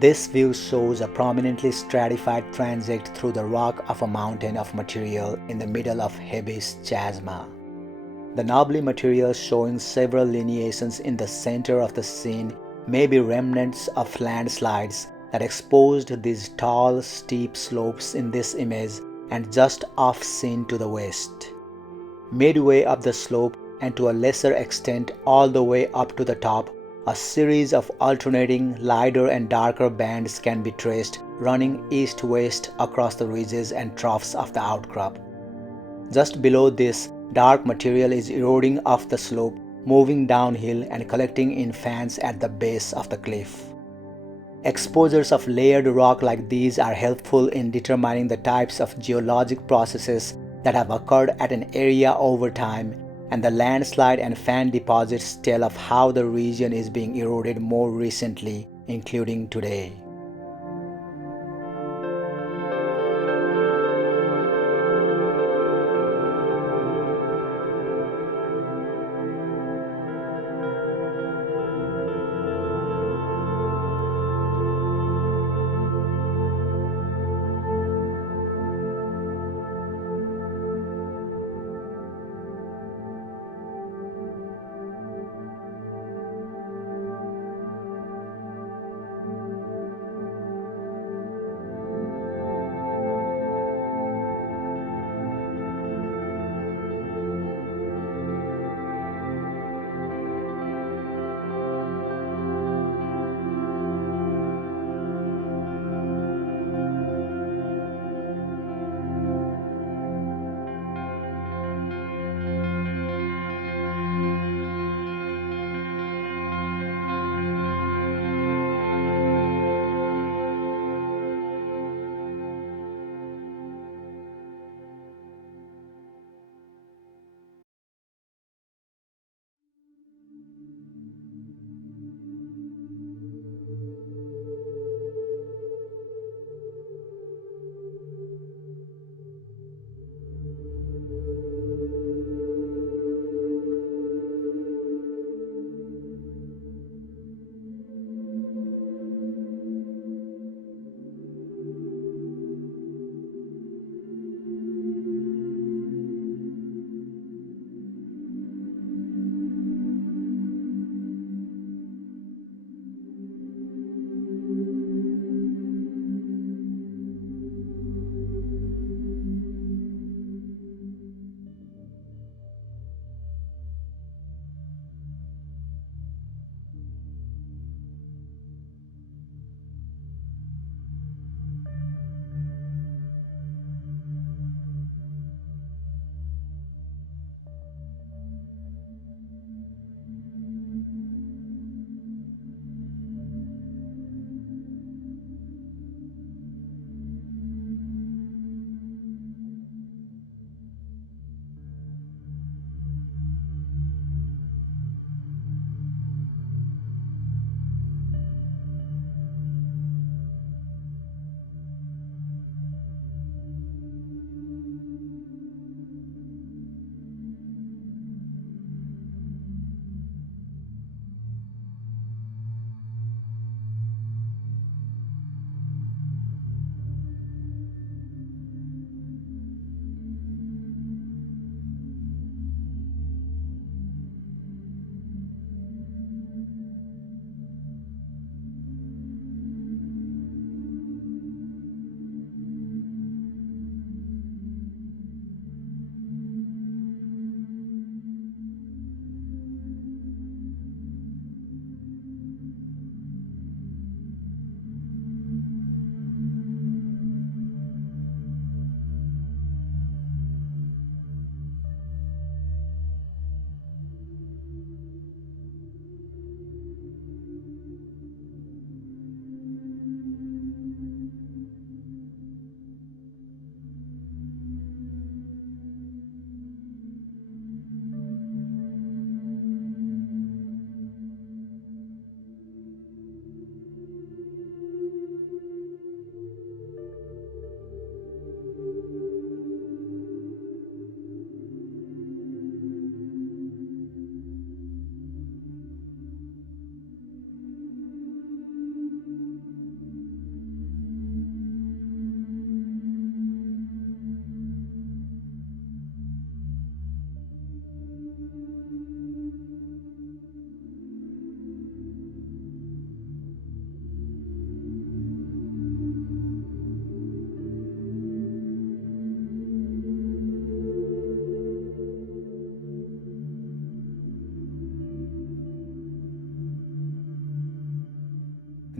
This view shows a prominently stratified transit through the rock of a mountain of material in the middle of Hebes Chasma. The knobbly material showing several lineations in the center of the scene may be remnants of landslides that exposed these tall, steep slopes in this image and just off scene to the west. Midway up the slope and to a lesser extent all the way up to the top, a series of alternating lighter and darker bands can be traced running east-west across the ridges and troughs of the outcrop. Just below this, dark material is eroding off the slope, moving downhill and collecting in fans at the base of the cliff. Exposures of layered rock like these are helpful in determining the types of geologic processes that have occurred at an area over time, and the landslide and fan deposits tell of how the region is being eroded more recently, including today.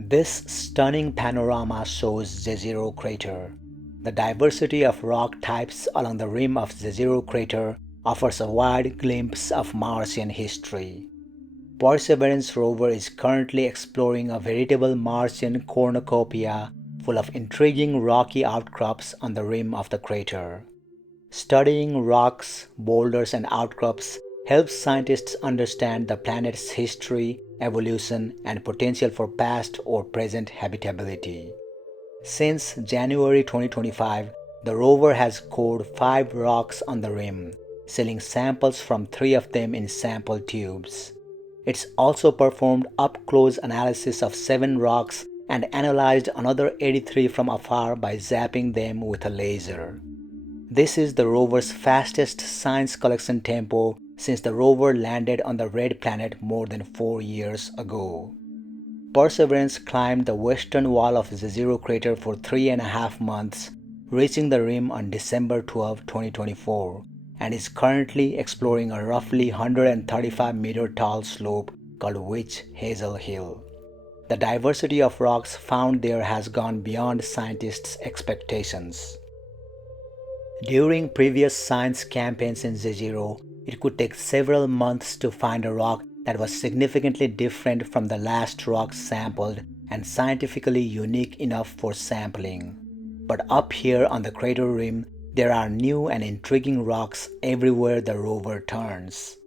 This stunning panorama shows Jezero crater. The diversity of rock types along the rim of Jezero crater offers a wide glimpse of Martian history. Perseverance rover is currently exploring a veritable Martian cornucopia full of intriguing rocky outcrops on the rim of the crater. Studying rocks, boulders, and outcrops helps scientists understand the planet's history, evolution, and potential for past or present habitability. Since January 2025, the rover has cored 5 rocks on the rim, sealing samples from 3 of them in sample tubes. It's also performed up-close analysis of 7 rocks and analyzed another 83 from afar by zapping them with a laser. This is the rover's fastest science collection tempo since the rover landed on the red planet more than 4 years ago. Perseverance climbed the western wall of the Jezero crater for 3.5 months, reaching the rim on December 12, 2024, and is currently exploring a roughly 135-meter tall slope called Witch Hazel Hill. The diversity of rocks found there has gone beyond scientists' expectations. During previous science campaigns in Jezero, it could take several months to find a rock that was significantly different from the last rock sampled and scientifically unique enough for sampling. But up here on the crater rim, there are new and intriguing rocks everywhere the rover turns.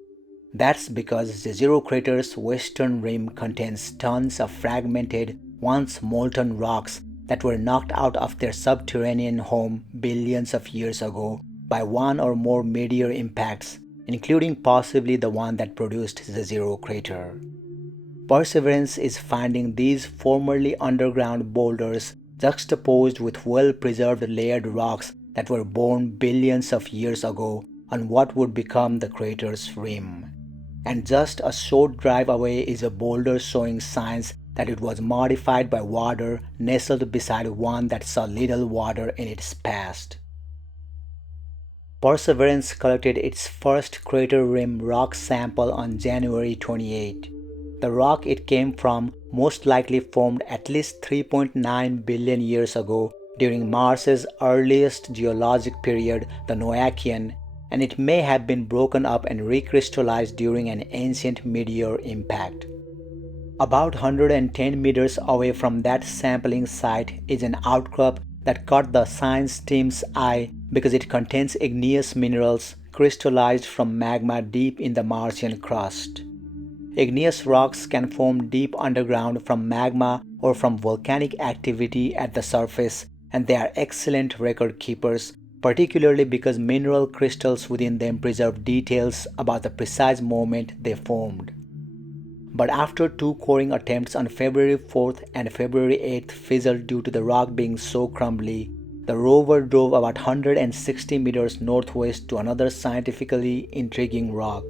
That's because Jezero crater's western rim contains tons of fragmented, once molten rocks that were knocked out of their subterranean home billions of years ago by one or more meteor impacts, including possibly the one that produced the Jezero crater. Perseverance is finding these formerly underground boulders juxtaposed with well-preserved layered rocks that were born billions of years ago on what would become the crater's rim. And just a short drive away is a boulder showing signs that it was modified by water nestled beside one that saw little water in its past. Perseverance collected its first crater rim rock sample on January 28. The rock it came from most likely formed at least 3.9 billion years ago during Mars's earliest geologic period, the Noachian, and it may have been broken up and recrystallized during an ancient meteor impact. About 110 meters away from that sampling site is an outcrop that caught the science team's eye because it contains igneous minerals crystallized from magma deep in the Martian crust. Igneous rocks can form deep underground from magma or from volcanic activity at the surface, and they are excellent record keepers, particularly because mineral crystals within them preserve details about the precise moment they formed. But after 2 coring attempts on February 4th and February 8th fizzled due to the rock being so crumbly, the rover drove about 160 meters northwest to another scientifically intriguing rock.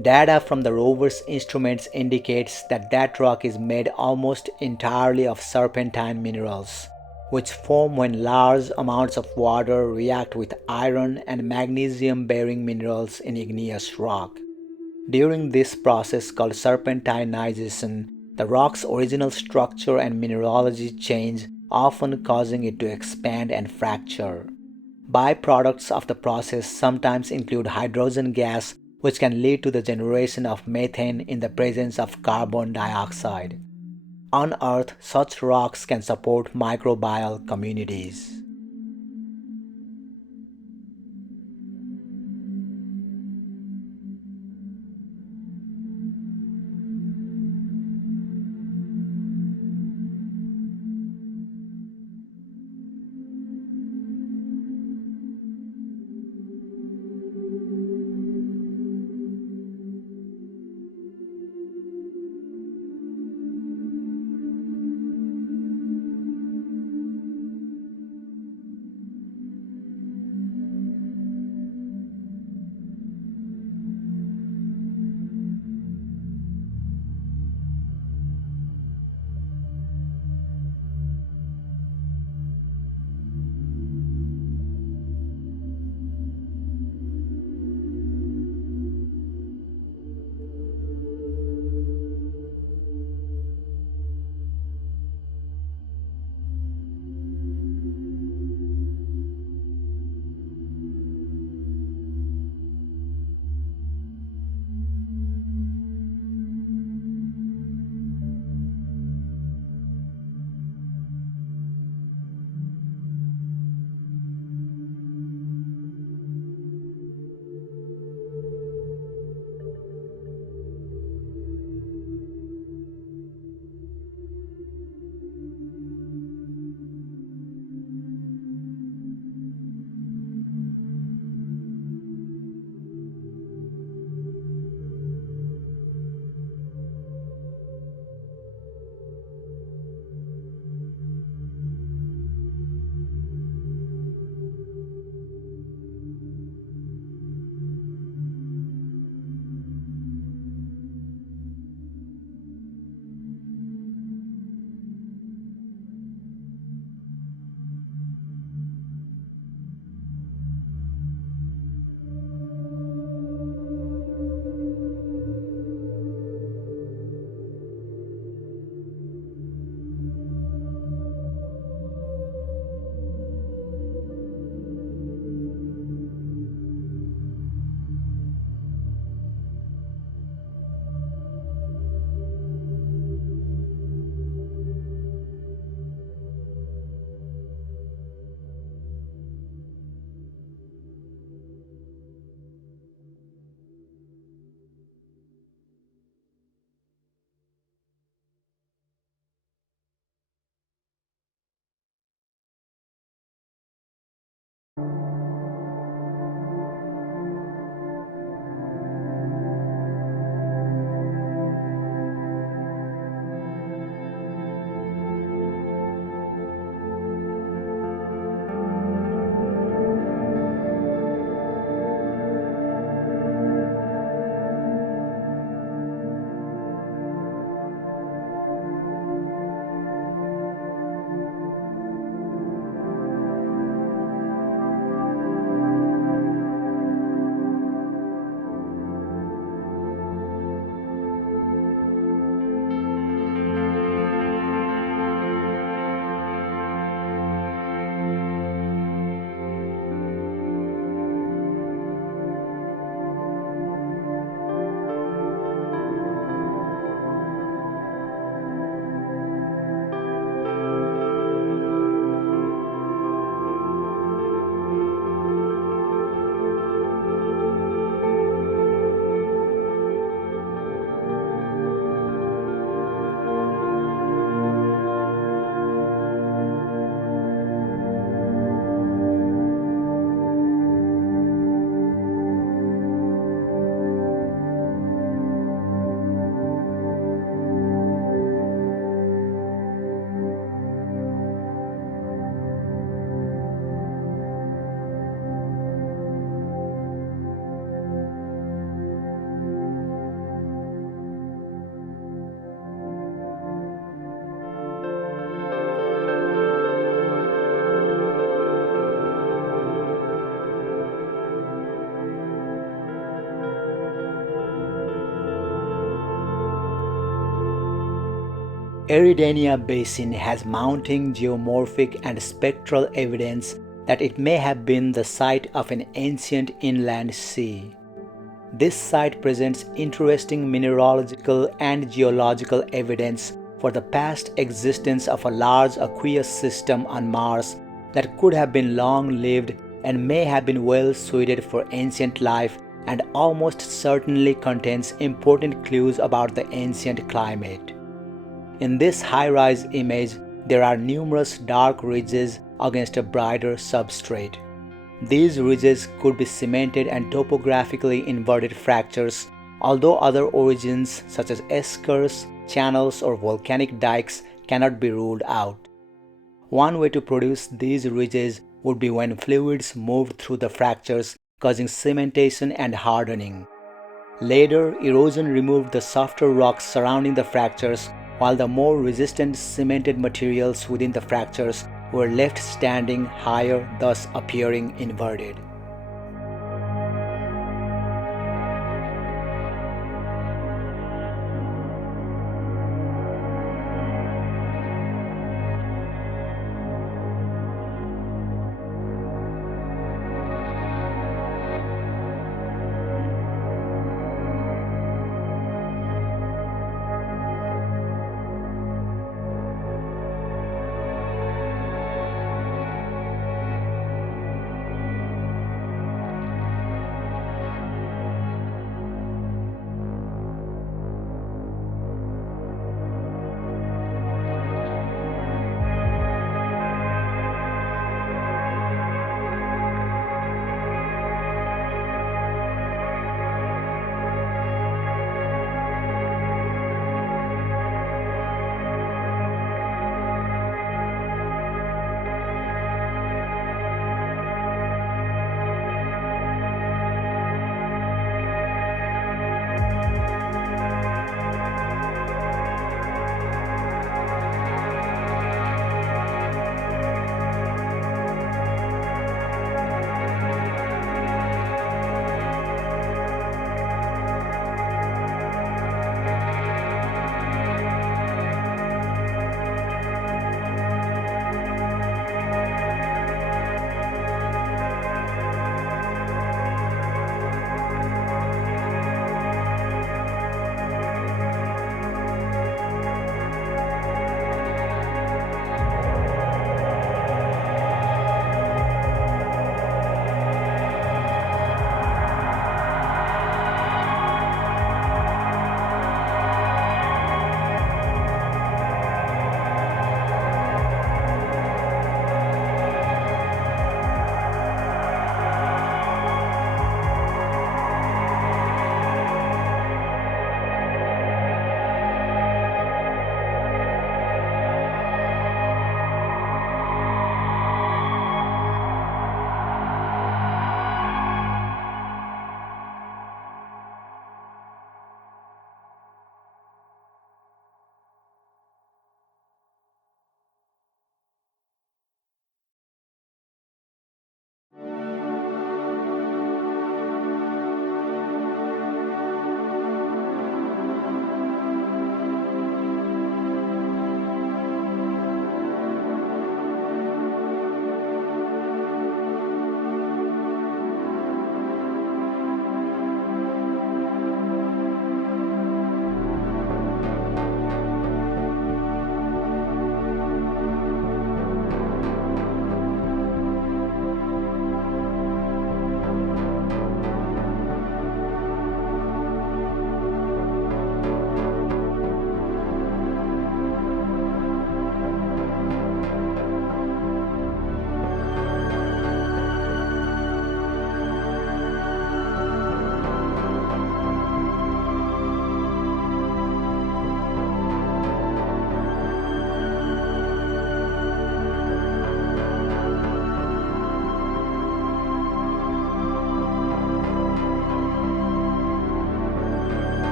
Data from the rover's instruments indicates that that rock is made almost entirely of serpentine minerals, which form when large amounts of water react with iron and magnesium-bearing minerals in igneous rock. During this process called serpentinization, the rock's original structure and mineralogy change, often causing it to expand and fracture. Byproducts of the process sometimes include hydrogen gas, which can lead to the generation of methane in the presence of carbon dioxide. On Earth, such rocks can support microbial communities. Eridania Basin has mounting geomorphic and spectral evidence that it may have been the site of an ancient inland sea. This site presents interesting mineralogical and geological evidence for the past existence of a large aqueous system on Mars that could have been long-lived and may have been well suited for ancient life, and almost certainly contains important clues about the ancient climate. In this high-rise image, there are numerous dark ridges against a brighter substrate. These ridges could be cemented and topographically inverted fractures, although other origins such as eskers, channels, or volcanic dikes cannot be ruled out. One way to produce these ridges would be when fluids moved through the fractures, causing cementation and hardening. Later, erosion removed the softer rocks surrounding the fractures, while the more resistant cemented materials within the fractures were left standing higher, thus appearing inverted.